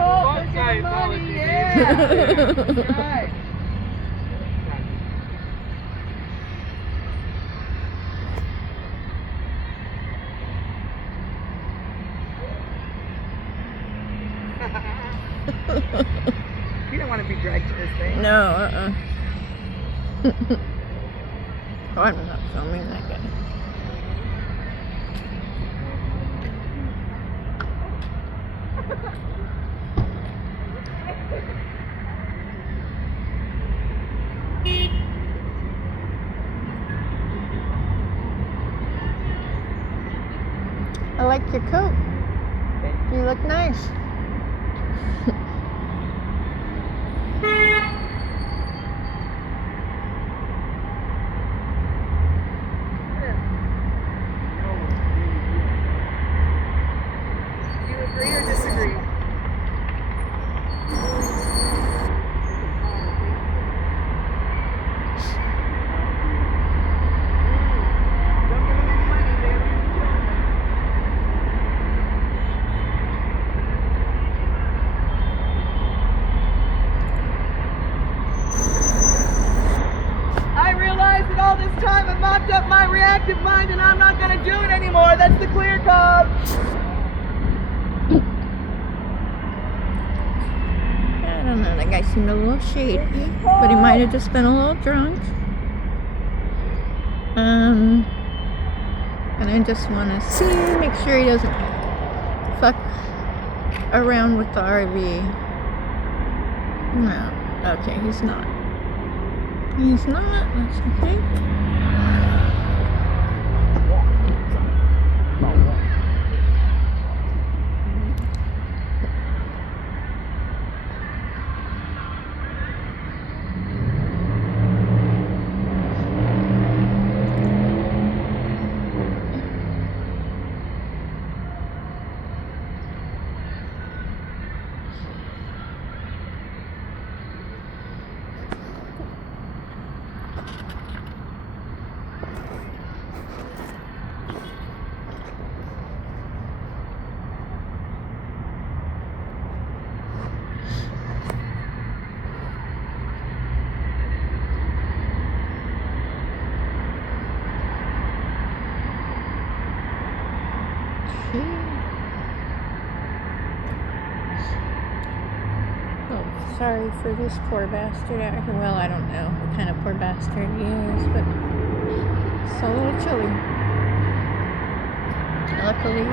Oh, Scientology, yeah. That's right. You don't want to be dragged to this thing. No, Oh, I'm not filming that guy. I like your coat. You look nice. Do you agree or disagree? Don't give them any money, baby. I realize that all this time I've mopped up my reactive mind and I'm not going to do it anymore. That's the clear code. I don't know, that guy seemed a little shady, but he might have just been a little drunk. And I just want to see, make sure he doesn't fuck around with the RV. No, okay, he's not. He's not, that's okay. Oh, sorry for this poor bastard. Well, I don't know what kind of poor bastard he is, but it's a little chilly. Luckily,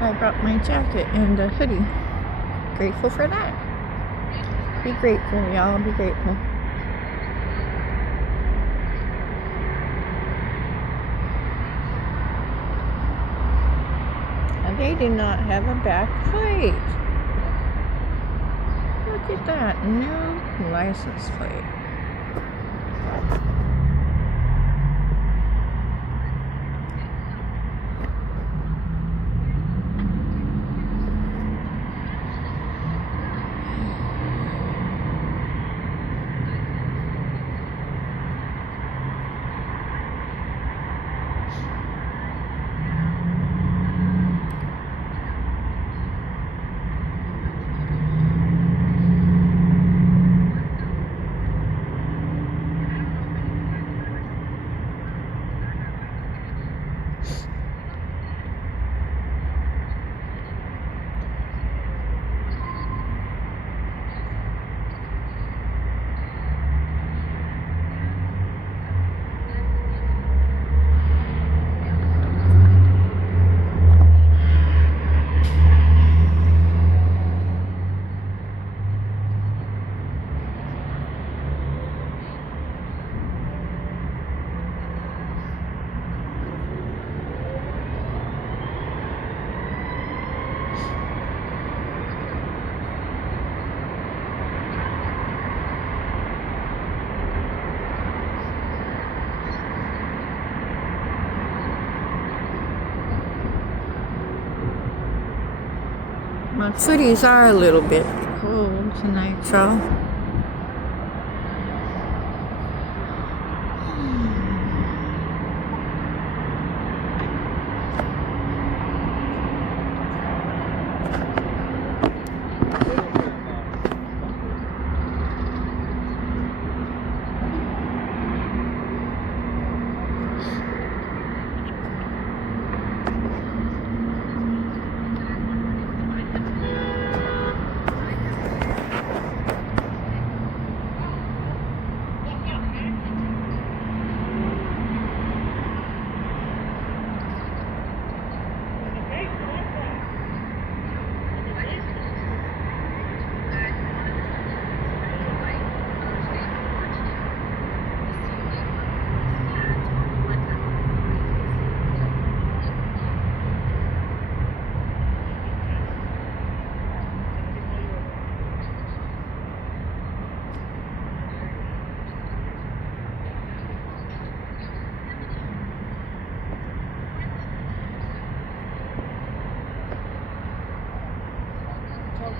I brought my jacket and a hoodie. Grateful for that. Be grateful, y'all. Be grateful. And they did not have a back plate. Look at that. No license plate. My footies are a little bit cold tonight, y'all.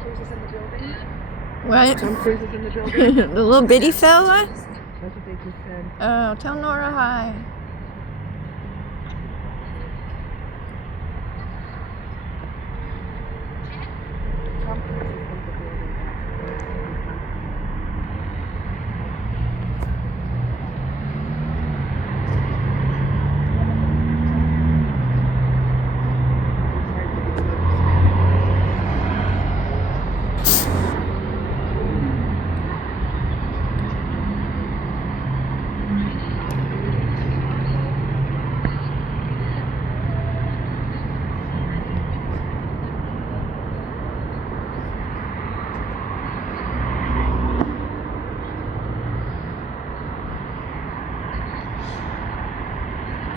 Cruise is in the building. What? Tom Cruise is in the building. The little bitty fella? That's what they just said. Oh, tell Nora hi. Tom Cruise is in the building.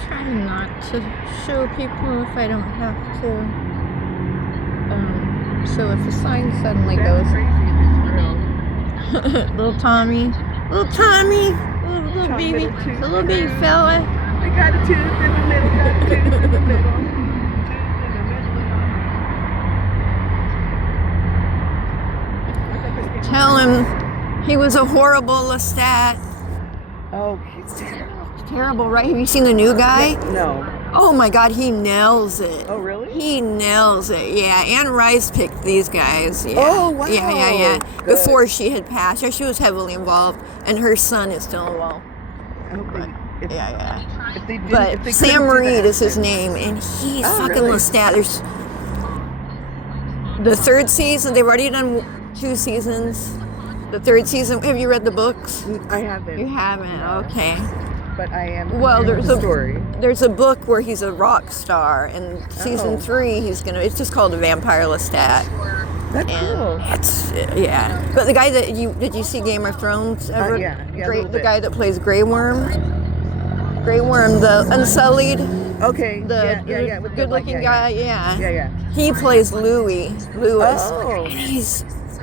Trying not to show people if I don't have to. So if the sign suddenly That's goes, crazy if it's real. little Tommy, little Tom baby, little tooth the little baby Cruise. fella. I got a tooth in the middle, got a tooth in the middle. Tooth in the middle. Tell him he was a horrible Lestat. Oh, he's terrible. Terrible, right? Have you seen the new guy? No. Oh my God, he nails it. Oh, really? He nails it. Yeah, Anne Rice picked these guys. Yeah. Oh, wow. Yeah. Good. Before she had passed, or she was heavily involved, and her son is still involved. I hope they, if, Yeah. if they didn't, But if they Sam couldn't do Reed that, is his then- name, and he's Oh, fucking really? Lestat. There's the third season. They've already done 2 seasons. The third season. Have you read the books? I haven't. You haven't. No. Okay. But I am. Well, familiar with the story. there's a book where he's a rock star, and season Oh. 3 he's gonna. It's just called The Vampire Lestat. That's And cool. it's But the guy that did you see Game of Thrones ever? Yeah, a Grey, little the bit. guy that plays Grey Worm, the Unsullied, Okay. the Yeah. With the, good-looking guy. Yeah. Yeah. He plays Lewis, Oh. and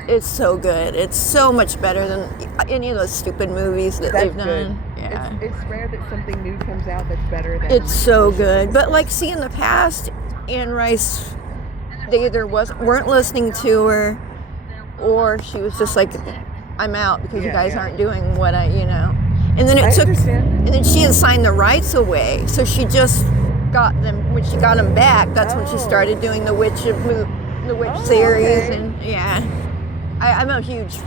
it's so good. It's so much better than any of those stupid movies that That's they've done. good. Yeah. It's rare that something new comes out that's better than. It's so good. But like, see, in the past, Anne Rice, they either weren't listening to her, or she was just like, I'm out because you guys aren't doing what And then I understand. and then she had signed the rights away, so she just got them. When she got them back, that's when she Oh. started doing the Witch series, okay. and I'm a huge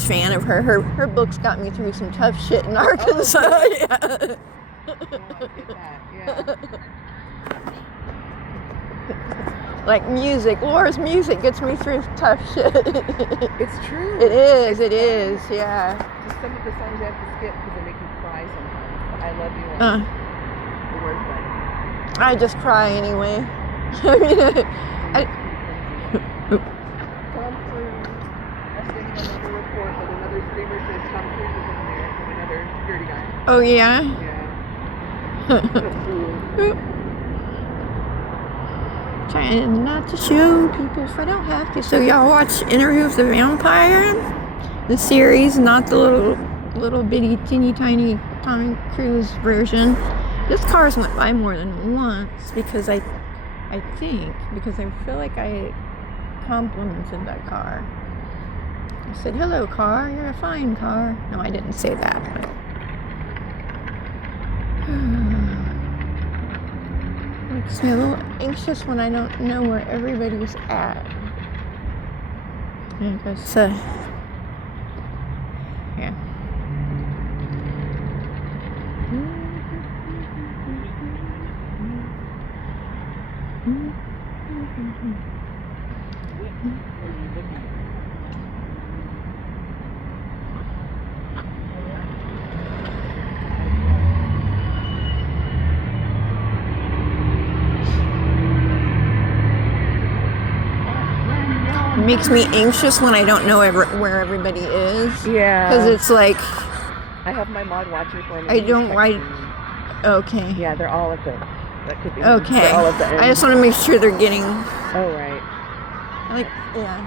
fan of her. Her books got me through some tough shit in Arkansas. Yeah. Yeah, I get that. Yeah. Like music. Laura's music gets me through tough shit. It's true. It is, yeah. Just some of the songs I have to skip because they make me cry sometimes. I love you. And the words like. I just cry anyway. Tom Cruise. I'm getting another report that another streamer says Tom Cruise is in there from another security guy. Oh, yeah? Yeah. Trying not to show people if I don't have to. So y'all watch Interview with the Vampire? The series, not the little bitty teeny tiny Tom Cruise version. This car's went by more than once because I feel like I complimented that car. I said, hello car, you're a fine car. No, I didn't say that, but makes me a little anxious when I don't know where everybody's at. Yeah, because, yeah. It makes me anxious when I don't know where everybody is. Yeah. Because it's like, I have my mod watching for me. I don't write. Okay. Yeah, they're all at the. That could be. Okay. They're all at the end. I just want to make sure they're getting. Oh right. Like, yeah.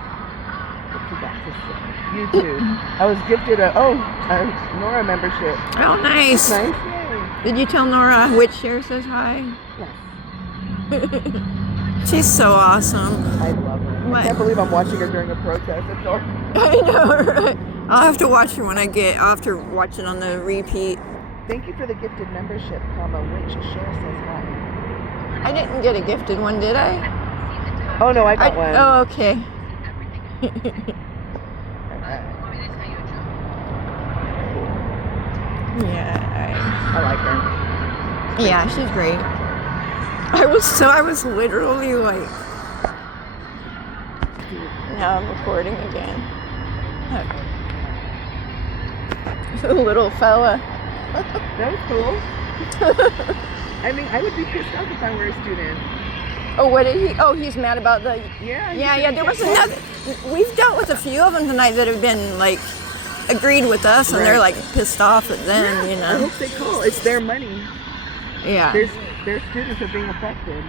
What you got, sister? YouTube. I was gifted a Nora membership. Oh, nice. Nice. Yay. Did you tell Nora which share says hi? Yes. She's so awesome. I love her. I can't believe I'm watching her during a protest. It's all... I know, right? I'll have to watch it I'll have to watch it on the repeat. Thank you for the gifted membership, which Cher says hi. I didn't get a gifted one, did I? Oh no, I got one. Oh, okay. Yeah, I like her. yeah, she's great. I was literally like, now I'm recording again. Okay. Little fella. That was cool. I mean, I would be pissed off if I were a student. Oh, what did he? Oh, he's mad about the. Yeah. There was another. We've dealt with a few of them tonight that have been like agreed with us, and they're like pissed off at them. You know. I hope they call. It's their money. Yeah. Their students are being affected.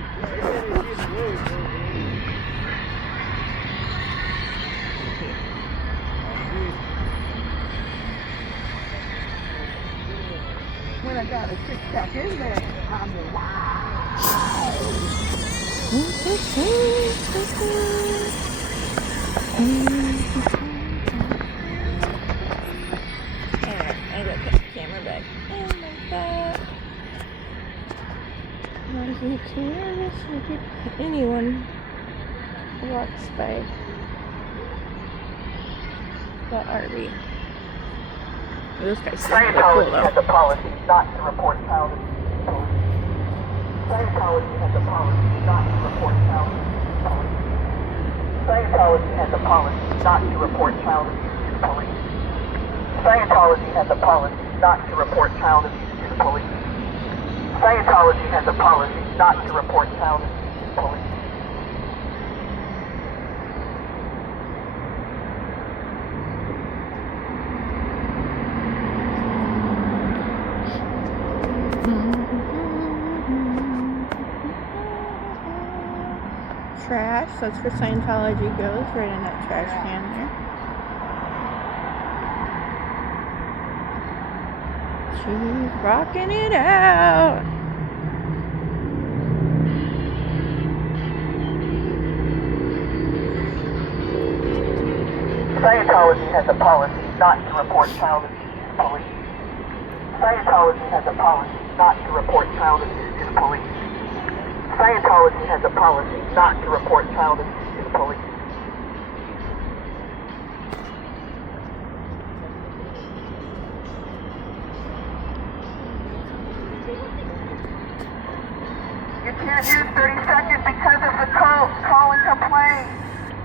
When I got a six-pack in there, I'm wow. I gotta put the camera back. Oh my god. Drives me too nervous if anyone walks by the RV. This guy's so cool though. Has a policy not to report child abuse to police. Scientology has a policy not to report child abuse to police. Scientology has a policy not to report child abuse to the police. Scientology has a policy not to report child abuse to the police. Scientology has a policy not to report child abuse to the police. Trash, that's where Scientology goes, right in that trash can there. She's rocking it out. Scientology has a policy not to report child abuse to the police. Scientology has a policy not to report child abuse to the police. Scientology has a policy not to report child abuse to the police. You can't use 30 seconds because of the cult. Call and complain.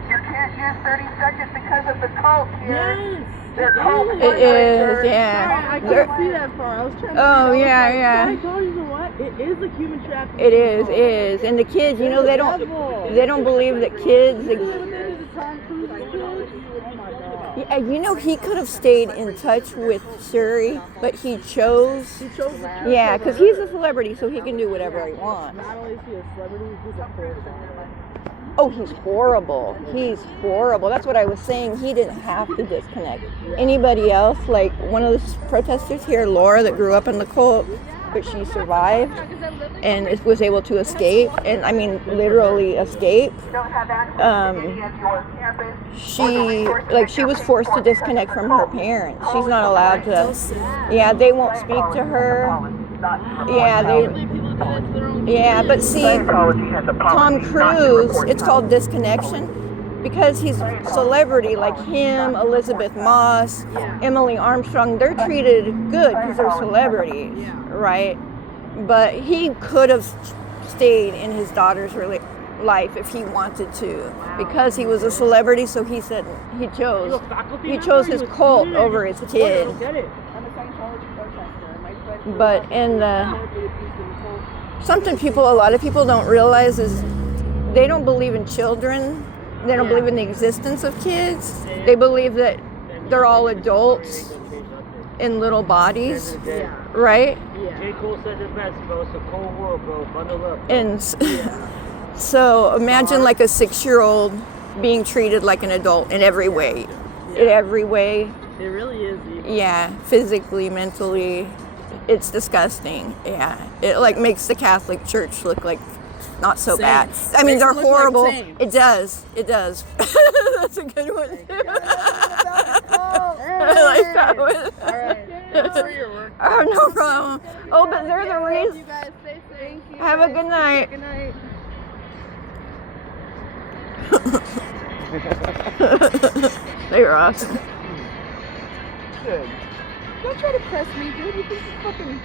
You can't use 30 seconds because of the cult here. Yes. They're cult It is, yeah. Sorry, I couldn't see that far. I was trying to. Oh, yeah. I told you what? It is a human trafficking. It is. And the kids, you know, they don't believe that kids Yeah, you know, he could have stayed in touch with Suri, but he chose. Yeah, because he's a celebrity, so he can do whatever he wants. Not only is he a celebrity, he's a person. Oh, he's horrible. He's horrible. That's what I was saying. He didn't have to disconnect. Anybody else, like one of the protesters here, Laura, that grew up in the cult, but she survived and was able to escape. And I mean, literally escape. She was forced to disconnect from her parents. She's not allowed to. Yeah, they won't speak to her. Yeah, but see, Tom Cruise, it's called disconnection because he's a celebrity like him, Elizabeth Moss, Emily Armstrong. They're treated good because they're celebrities, right? But he could have stayed in his daughter's life if he wanted to because he was a celebrity. So he said he chose his cult over his kid. But something a lot of people don't realize is they don't believe in children. They don't believe in the existence of kids. They believe that they're all adults in little bodies, right? J. Cole said it best, bro. It's a cold world, bro. Bundle up. And so imagine like a 6-year-old being treated like an adult in every way. In every way. It really is. Yeah, physically, mentally. It's disgusting. Yeah. It like makes the Catholic Church look like not so bad. Saints. I mean, Makes they're them look like horrible. saints. It does. It does. That's a good one. Too. I like that one. All right. Thanks for your work. Oh, no problem. Oh, but they're the reason. You guys stay safe. Thank you. Have a good night. Good night. They were awesome. Good. Don't try to press me, dude. You think you fucking...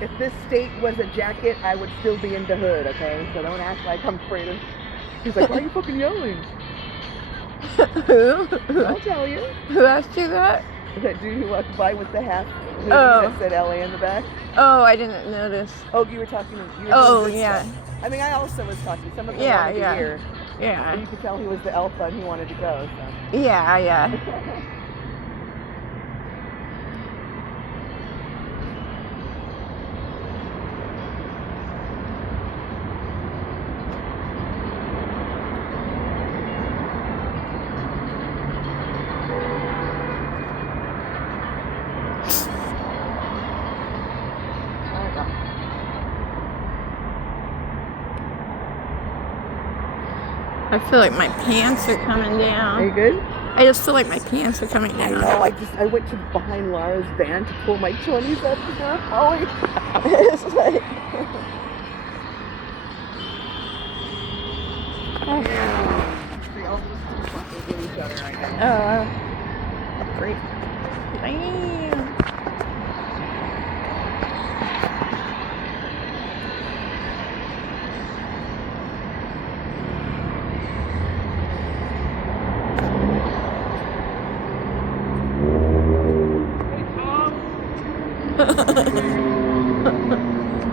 If this state was a jacket, I would still be in the hood, okay? So don't act like I'm afraid of... He's like, why are you fucking yelling? Who? I'll tell you. Who asked you that? That dude who walked by with the hat hoodie Oh. that said LA in the back. Oh, I didn't notice. Oh, you were talking to... You were Oh, doing this yeah. stuff. I mean, I also was talking. Some of them Yeah, wanted yeah. to hear. Yeah. And you could tell he was the alpha and he wanted to go, so... Yeah, yeah. I feel like my pants are coming Are you down. good? I just feel like my pants are coming I down. know. I went to behind Laura's van to pull my 20s up to her. Holly. It's like... They all just fucking with each other right now. Great. Damn.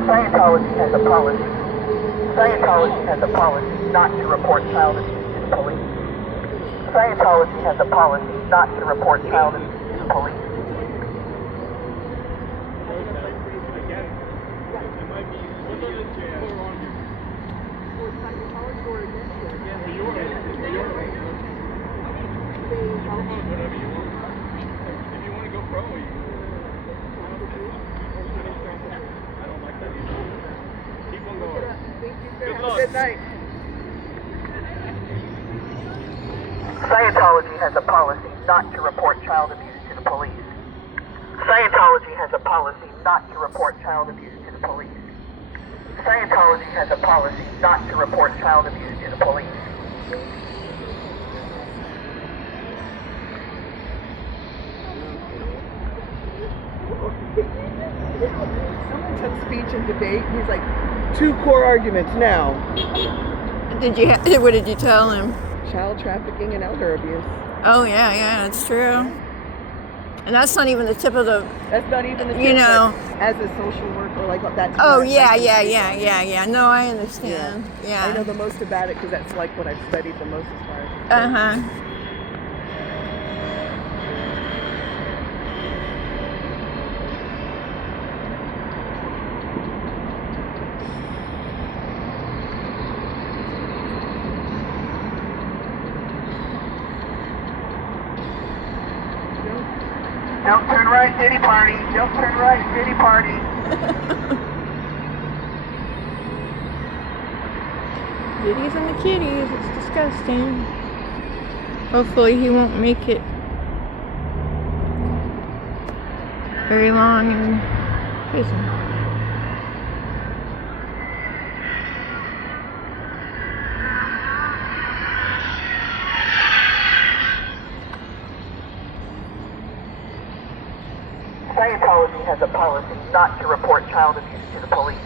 Scientology has a policy. Scientology has a policy not to report child abuse to the police. Scientology has a policy not to report child abuse to the police. Good night. Scientology has a policy not to report child abuse to the police. Scientology has a policy not to report child abuse to the police. Scientology has a policy not to report child abuse to the police. Someone took speech and debate. He's like, 2 core arguments now. What did you tell him? Child trafficking and elder abuse. Oh, yeah, yeah, that's true. And that's not even the tip of the... That's not even the You tip, know. but as a social worker, like that's... Oh, what yeah, I- yeah, yeah, yeah, yeah. No, I understand. Yeah. I know the most about it because that's like what I've studied the most as far as... Uh-huh. Don't turn right, Diddy party. Don't turn right, Diddy party. Kitties and the kitties. It's disgusting. Hopefully he won't make it very long in prison. Scientology has a policy not to report child abuse to the police.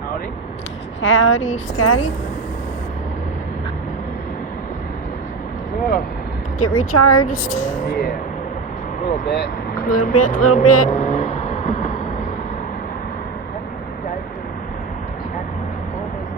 Howdy. Howdy, Scotty. Oh, Get recharged. yeah. A little bit. A little bit, a little bit. That used to drive me almost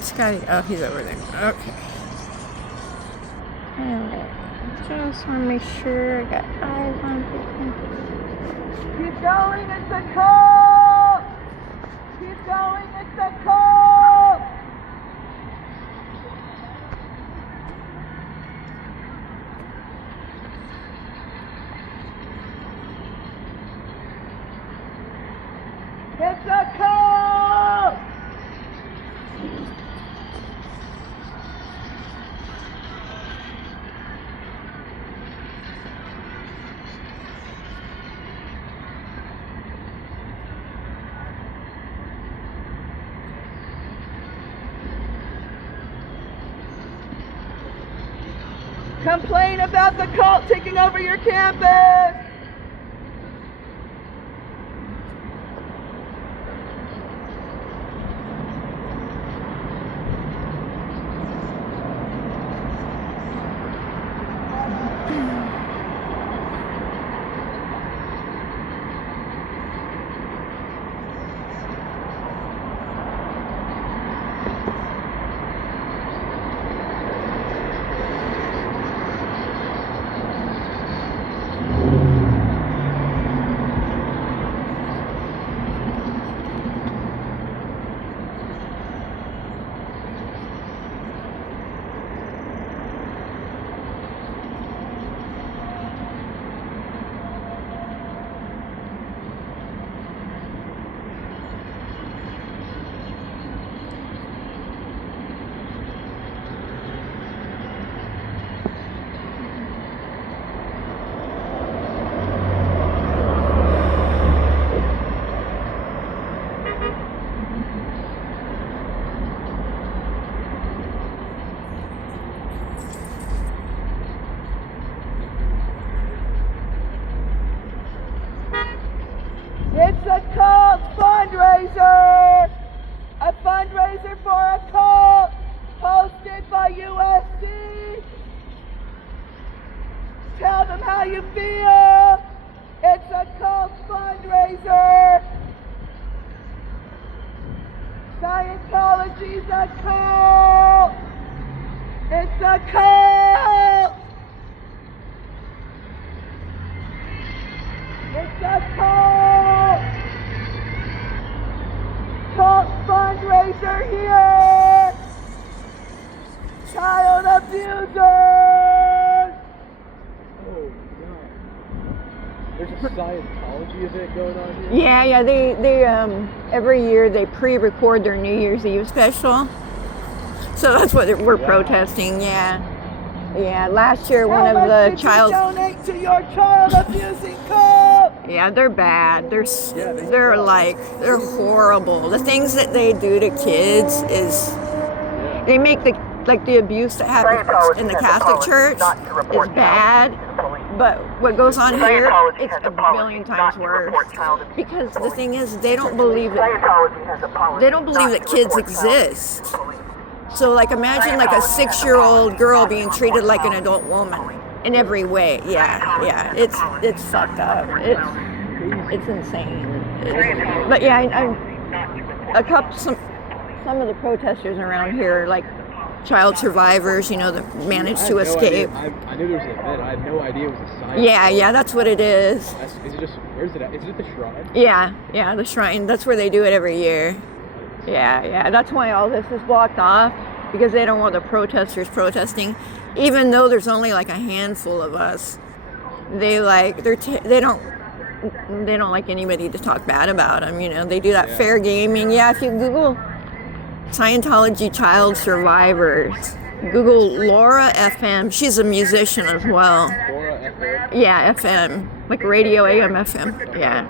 Where'd Scotty? Oh, he's over there. Okay. Alright. Just want to make sure I got eyes on people. Keep going, it's a cult! Keep going, it's a cult! It's a cult! Complain about the cult taking over your campus! It's a cult fundraiser! A fundraiser for a cult hosted by USC! Tell them how you feel! It's a cult fundraiser! Scientology's a cult! It's a cult! It's a cult! Cult fundraiser here! Child abusers! Oh, God. There's a Scientology event going on here? Yeah, they every year they pre-record their New Year's Eve special. So that's what we're protesting, yeah. Yeah, last year one of the child... donate to your child abusing cult? Yeah, they're bad. They're horrible. The things that they do to kids is... They make the abuse that happens in the Catholic Church is bad. But what goes on here, it's a million times worse. Because the thing is, they don't believe that kids exist. So like imagine like a 6-year-old girl being treated like an adult woman in every way. Yeah. It's fucked up. It's insane. But yeah, some of the protesters around here, like child survivors, you know, that managed to escape. I knew there was an event. I had no idea it was a science. Yeah, that's what it is. Is it just, where's it at? Is it at the shrine? Yeah, the shrine. That's where they do it every year. Yeah, that's why all this is blocked off, because they don't want the protesters protesting, even though there's only like a handful of us. They don't like anybody to talk bad about them. You know, they do that fair gaming. Yeah, if you Google Scientology child survivors, Google Laura FM. She's a musician as well. Laura FM? Yeah, FM, like radio AM FM. Yeah.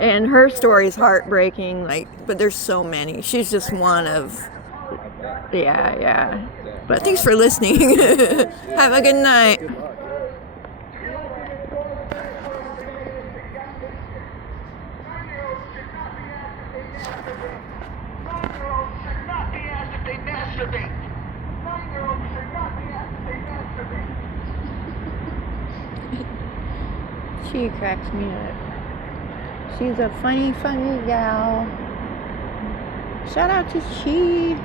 And her story is heartbreaking, but there's so many. She's just one of, yeah. But thanks for listening. Have a good night. Good luck. She cracks me up. She's a funny gal. Shout out to CHEE.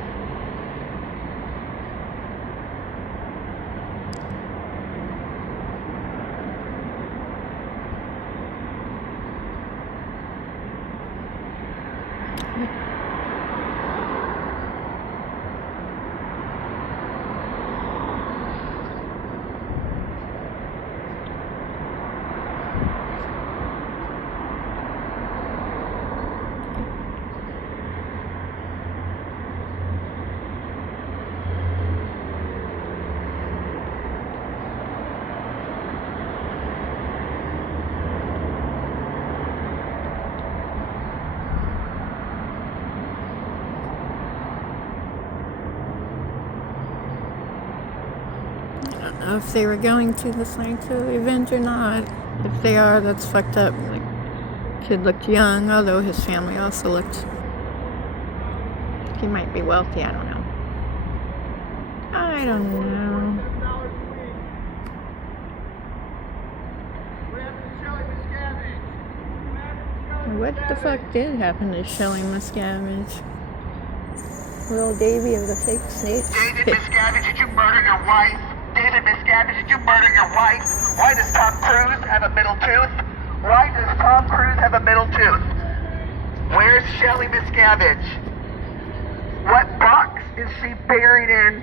I don't know if they were going to the Scientology event or not. If they are, that's fucked up. Like, kid looked young, although his family also looked. He might be wealthy. I don't know. I don't know. What the fuck did happen to Shelley Miscavige? Little Davy of the fake snakes. David Miscavige, did you murder your wife? David Miscavige, did you murder your wife? Why does Tom Cruise have a middle tooth? Why does Tom Cruise have a middle tooth? Where's Shelley Miscavige? What box is she buried in?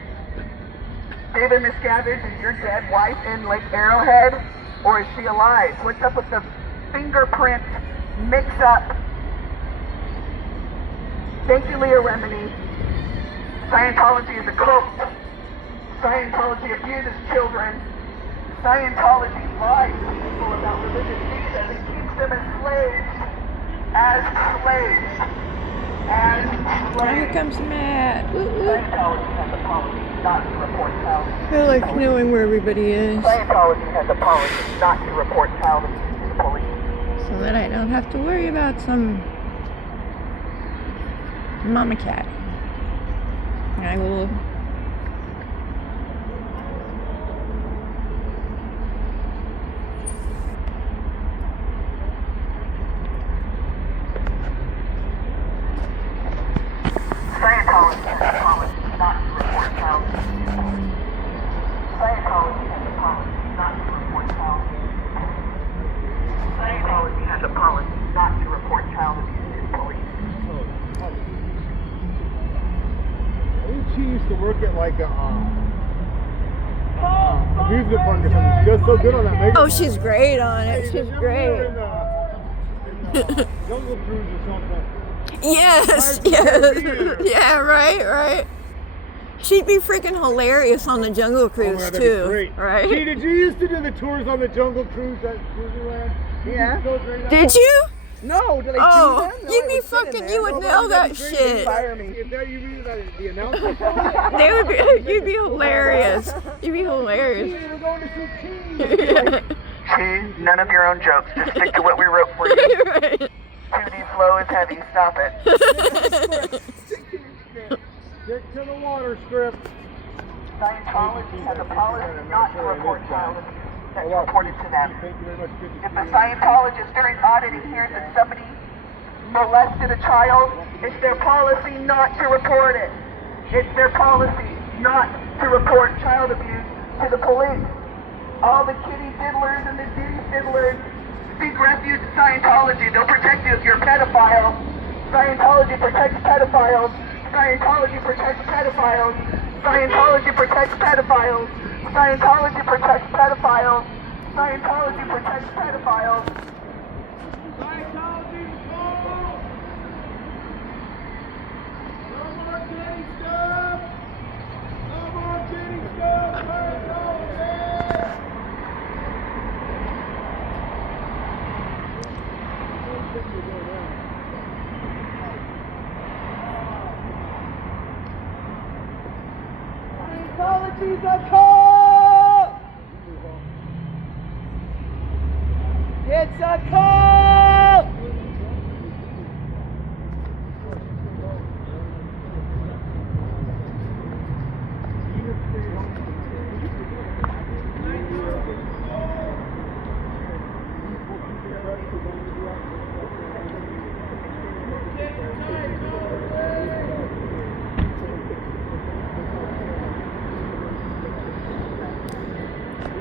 David Miscavige, is your dead wife in Lake Arrowhead? Or is she alive? What's up with the fingerprint mix-up? Thank you, Leah Remini. Scientology is a cult. Scientology abuses children. Scientology lies to people about religious Jesus and keeps them as slaves. As slaves. As slaves. Here comes Matt. Woo woo. Scientology has a policy not to report child abuse. I like knowing where everybody is, Scientology has a policy not to report child abuse to the police. so that I don't have to worry about some mama cat. I will. Scientology has a policy not to report child abuse to the police. Scientology has a policy not to report child abuse to the police. Scientology has a policy not to report child abuse to the police. I think she used to work at like a amusement park or something. She does so good on that makeup. Oh, she's great on it. She's great. In Jungle Cruise or something. Yes, yes. Yeah, right. She'd be freaking hilarious on the Jungle Cruise, that'd be too. great. Right? Gee, did you used to do the tours on the Jungle Cruise at Disneyland? Yeah. Did you? No, do they Oh, do them? No, you'd I be would sit in fucking, there. you would know that shit. Fire me. If that you read that the announcement. They would be, you'd be hilarious. You'd be hilarious. We're going to see CHEE. Cheese, none of your own jokes. Just stick to what we wrote for you. Right. 2D flow is heavy. Stop it. Stick to the water strip. Scientology has a policy not to report child abuse that's reported to them. Thank you very much. Good to If see a you. Scientologist during auditing hears that somebody molested a child, it's their policy not to report it. It's their policy not to report child abuse to the police. All the kitty diddlers and the ditty fiddlers seek refuge in Scientology. They'll protect you if you're a pedophile. Scientology protects pedophiles. Scientology protects pedophiles. Scientology protects pedophiles. Scientology protects pedophiles. Scientology protects pedophiles. Scientology, call! No more kitty stuff! No more kitty stuff! Scientology! Scientology's a cult! It's a cult!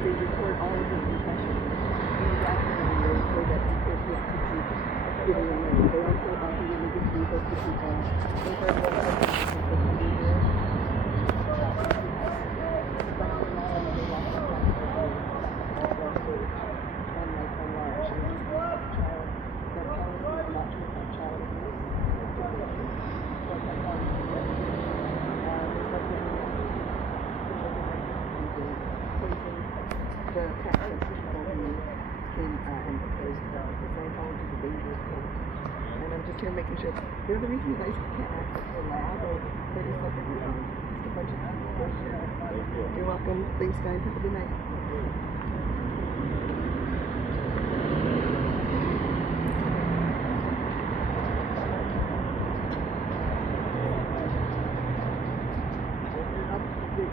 they record all of his confessions. And after the year, so that he could get to keep giving away. They also offer religious visas to people. They heard what other people can do here. But in reality, they lost their passport. And like a law, she was a child. That policy is not to affect child abuse. So that policy is like the practice penalty and because Scientology is a dangerous cult. And I'm just here making sure. They're the reason you guys can't access the lab or 32nd. Just a bunch of bullshit. You're welcome. Thanks, guys. Have a good night.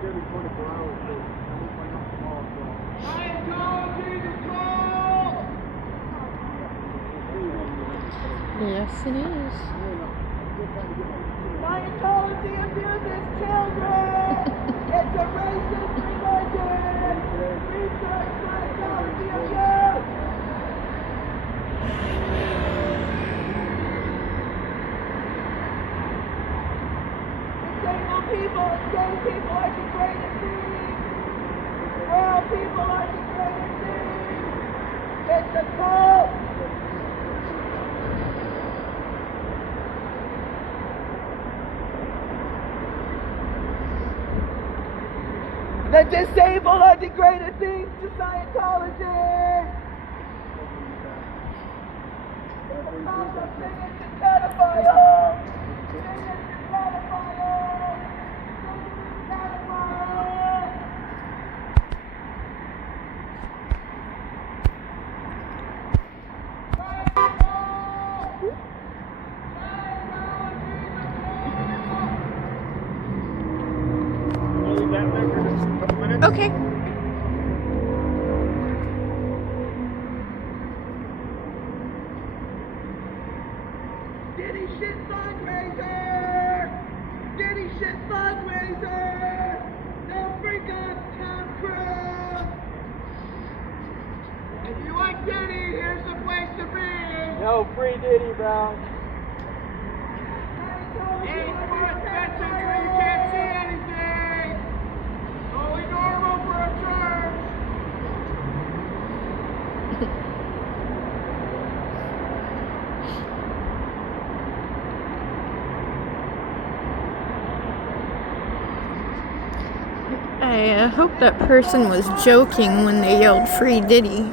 Every 24 hours, so I need my number tomorrow. Yes, it is. Scientology abuses children! It's a racist religion! Research Scientology abuse! Disabled people and gay people are degraded beings! All people are degraded beings! It's a cult! The disabled are degraded beings to Scientology! It's not the bigots and pedophiles! Bigots and pedophiles! Pedophiles! I'll leave that there for just a couple minutes. Okay. Diddy shit fundraiser! Diddy shit fundraiser! Don't freak us, Tom Cruise! If you like Diddy, here's the place to be! No free Diddy, bro. Ain't more expensive when you can't see anything! Only normal for a church! I hope that person was joking when they yelled "Free Diddy."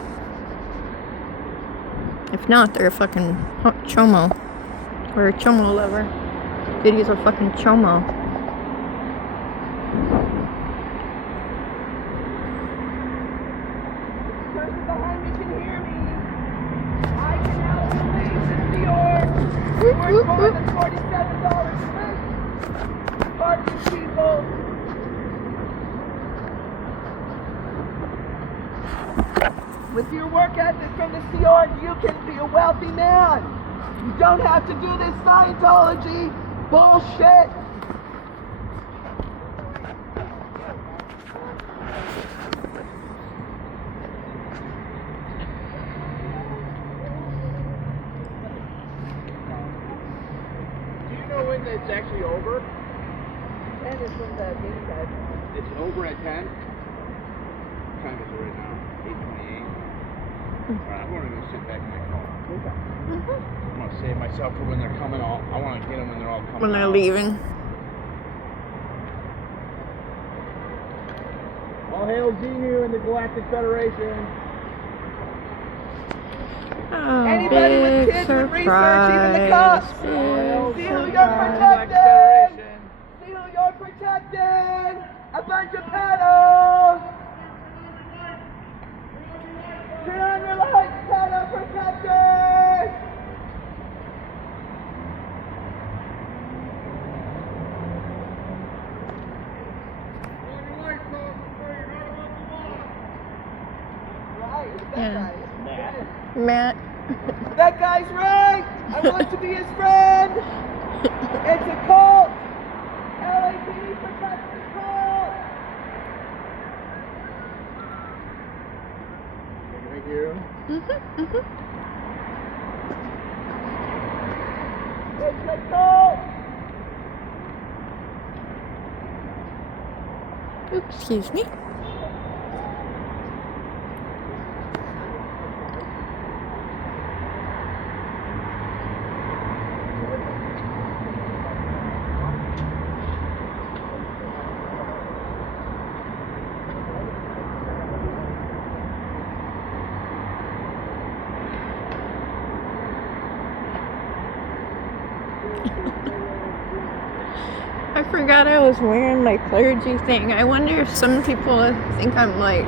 If not, they're a fucking chomo. Or a chomo lover. Diddy's a fucking chomo. The person behind me can hear me. I can help you leave this New York. Worth more than $47 a week. Parking people. With your work ethic from the Sea Org, you can be a wealthy man. You don't have to do this Scientology bullshit. Do you know when it's actually over? 10 is from the inside. It's over at 10? What time is it right now? 8:28. Alright, I'm gonna go sit back in my car. I'm gonna save myself for when they're coming all. I wanna get them when they're all coming When they're out. leaving. All hail Xenu and the Galactic Federation. Oh, Anybody with big kids would research, even the surprise. cops. Big See who you're surprise. protecting! See who you're protecting! A bunch of pedos! Turn on your lights, pedo protectors! Right, that Yeah. guy. Matt. That guy's right! I want to be his friend! It's a cult! LAPD protects the cult! with you. Oops, excuse me. I forgot I was wearing my clergy thing. I wonder if some people think I'm like...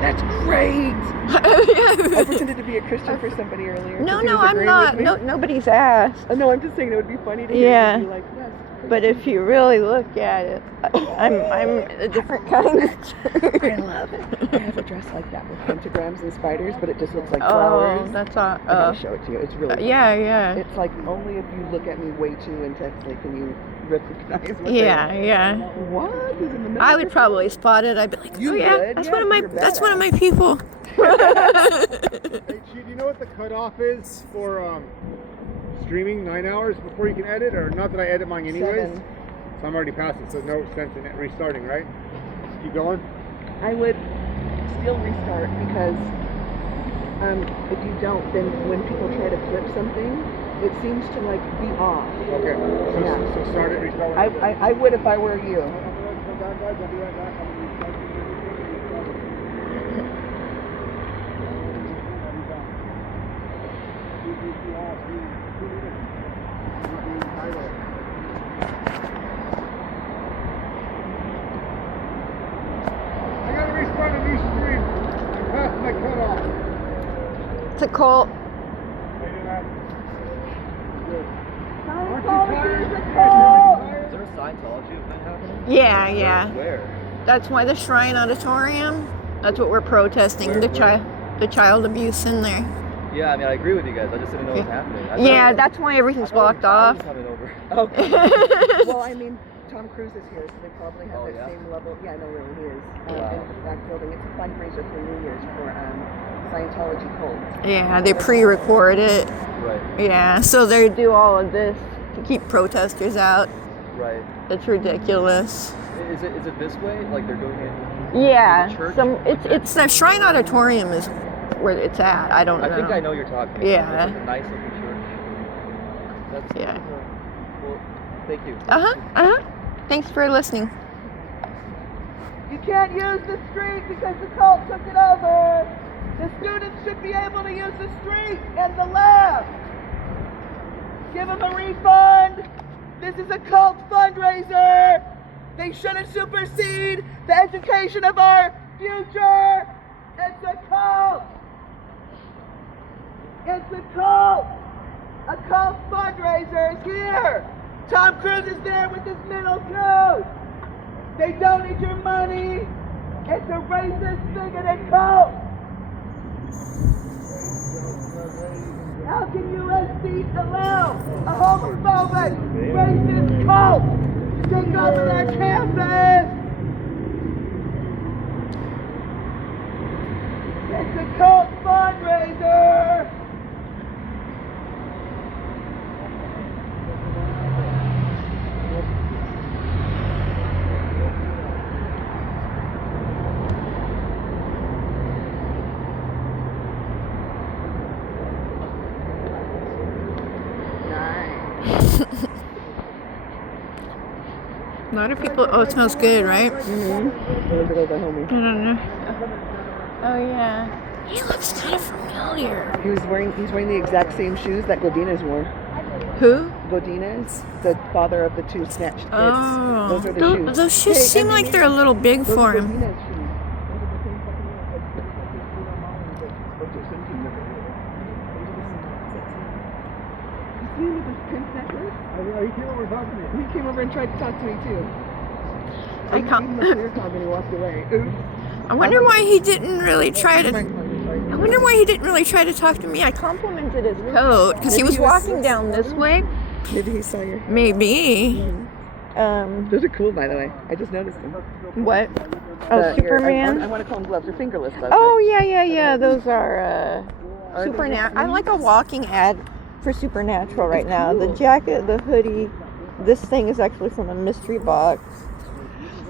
That's great. I pretended to be a Christian for somebody earlier. 'cause he was I'm agreeing not. with me. No, nobody's asked. No, I'm just saying it would be funny to hear Yeah. you be like, yes. But if you really look at it, I'm a different kind of church. I love it. I have a dress like that with pentagrams and spiders, but it just looks like Oh, flowers. that's all. I gotta show it to you. It's really cool. Yeah. It's like only if you look at me way too intensely can you recognize what Yeah. What is in the middle? I would probably spot it. I'd be like, You oh yeah, would? that's Yeah, one of my you're people. Hey, Chi, do you know what the cutoff is for streaming? 9 hours before you can edit? Or not that I edit mine anyways? 7. So I'm already past it, so no sense in it restarting, right? Keep going? I would still restart because if you don't, then when people try to flip something, it seems to like be off. Okay, so, Yeah. so start it, restart it. I would if I were you. Come back, guys. I'll be right back. I'm gonna restart I gotta restart a new stream. I'm past my cutoff. It's a cult. Aren't you tired? Is there a Scientology event happening? Yeah. Where? That's why the Shrine Auditorium. That's what we're protesting. Where? The child abuse in there. Yeah, I mean, I agree with you guys. I just didn't know what was happening. Yeah, that's why everything's blocked off. Coming over. Okay. Well, I mean, Tom Cruise is here, so they probably have that same level. Yeah, no, really, he is. Wow. In the back building. It's a fundraiser for New Year's for Scientology cult. Yeah, they pre-record it. Right. Yeah, so they do all of this to keep protesters out. Right. It's ridiculous. Is it this way? Like they're doing it? Yeah, in the church? it's the Shrine Auditorium is where it's at. I don't know. I think I know you're talking about. Yeah. It's like a nice looking church. That's Yeah. Well, thank you. Thanks for listening. You can't use the street because the cult took it over. The students should be able to use the street and the lab. Give them a refund. This is a cult fundraiser. They shouldn't supersede the education of our future. It's a cult. It's a cult. A cult fundraiser is here. Tom Cruise is there with his middle crew. They don't need your money. It's a racist, bigoted cult. How can USC allow a homophobic, racist cult to take over our campus? It's a cult fundraiser. A lot of people. Oh, it smells good, right? Look at that homie. I don't know. Oh yeah. He looks kind of familiar. He's wearing the exact same shoes that Godinez wore. Who? Godinez, the father of the two snatched kids. Oh, Those are the shoes. those shoes Hey, seem like they're a little big those for are him. Godinez shoes. Those are the same fucking You see him with his pimp necklace? He came over talking to me. He came over and tried to talk to me too. I can't- He gave him a clear cog and he walked away. Oops. I wonder why he didn't really try My to. car, sorry. I wonder why he didn't really try to talk to me. I complimented his coat because he was walking down this way. Maybe he saw your Maybe. Those are cool, by the way. I just noticed them. What? Oh, I Superman? want to call them gloves. They're fingerless gloves. Oh, right? yeah. Those are Are they Supernatural. I just like a walking ad for Supernatural right now. The cool. jacket, the hoodie. This thing is actually from a mystery box.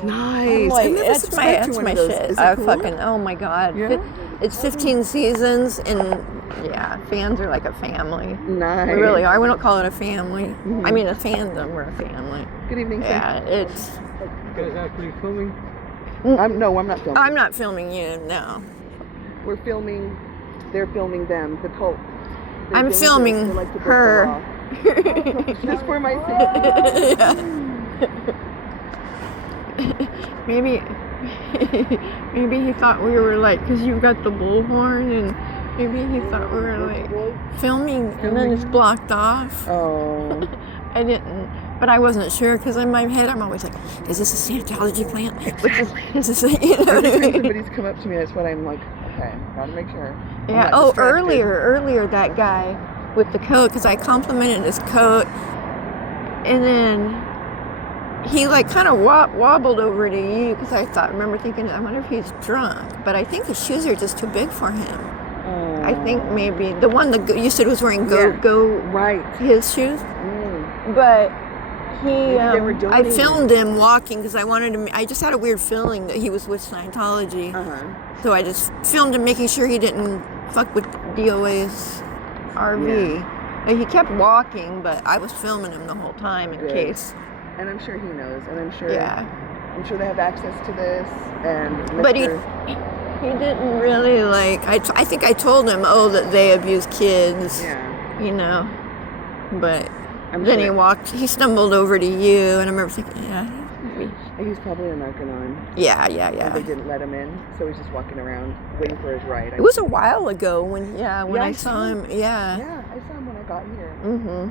Nice. Like, I've never that's subscribed to my one of those. shit. Is it I cool? fucking, oh my god. Yeah? It's 15 seasons, and yeah, fans are like a family. Nice. We really are. We don't call it a family. Mhm. I mean, a fandom. We're a family. Good evening, sir. Yeah, it's. You guys actually filming? No, I'm not filming. I'm not filming you, no. We're filming. They're filming them. The cult. They're I'm dangerous. filming They like to break the her. law. Just for my sake. maybe he thought we were like, because you've got the bullhorn, and maybe he thought we were like filming, and then it's blocked off. Oh. I didn't, but I wasn't sure, because in my head I'm always like, is this a Scientology plant? Is this a, you know what I Every time mean? somebody's come up to me, that's what I'm like, okay, gotta make sure. I'm Yeah. not Oh, distracted. earlier that guy with the coat, because I complimented his coat, and then he like kind of wobbled over to you, because I remember thinking, I wonder if he's drunk, but I think his shoes are just too big for him. I think maybe the one that you said was wearing go Right. his shoes, Mm. but he Maybe they were I donating. filmed him walking, because I wanted him. I just had a weird feeling that he was with Scientology. So I just filmed him, making sure he didn't fuck with DOA's RV. And he kept walking, but I was filming him the whole time in Good. case. And I'm sure he knows, and I'm sure they have access to this. And But Mr. he didn't really like. I think I told him, that they abuse kids. Yeah. You know, but I'm then sure. he stumbled over to you, and I remember thinking, He's probably a narconon. yeah. And they didn't let him in, so he's just walking around waiting for his ride. It was a while ago when I I saw him. Yeah. Yeah, I saw him when I got here. Mhm.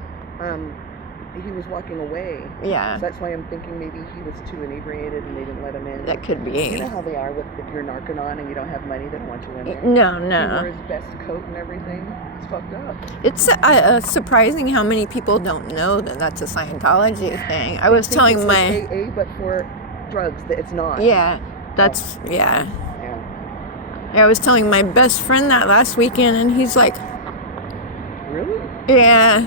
He was walking away. Yeah. So that's why I'm thinking maybe he was too inebriated and they didn't let him in. That could be. You know how they are with if you're narconon and you don't have money, they don't want you in there. No. He wore his best coat and everything. It's fucked up. It's surprising how many people don't know that that's a Scientology thing. I was Think telling it's my like AA, but for drugs. That it's not. that's Yeah. I was telling my best friend that last weekend, and he's like, Really? yeah.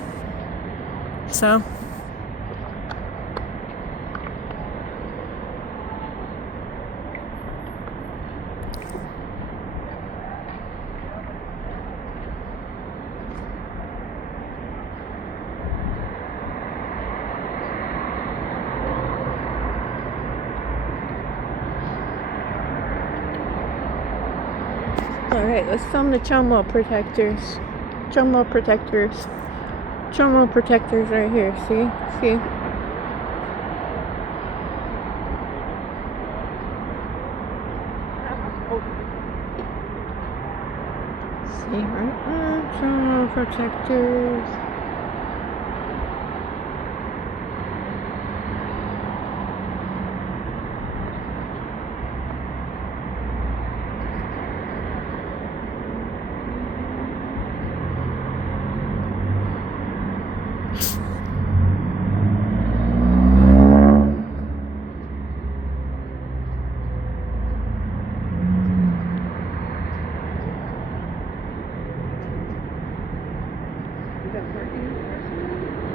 So. Alright, let's film the chomo protectors. Chomo protectors. Chomo protectors right here. See? See right there? Chomo protectors.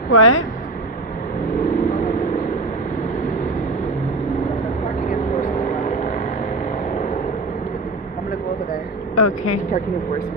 What? Parking enforcement. I'm gonna go over there. Okay. Parking enforcement.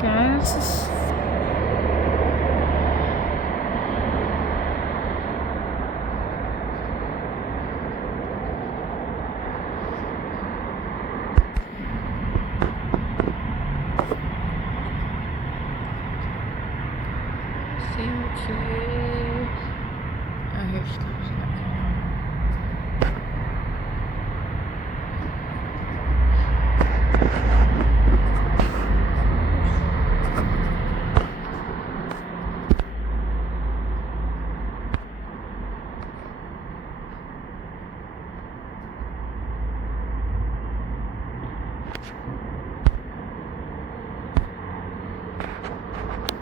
guess. See what she is. Oh, here she comes. Okay.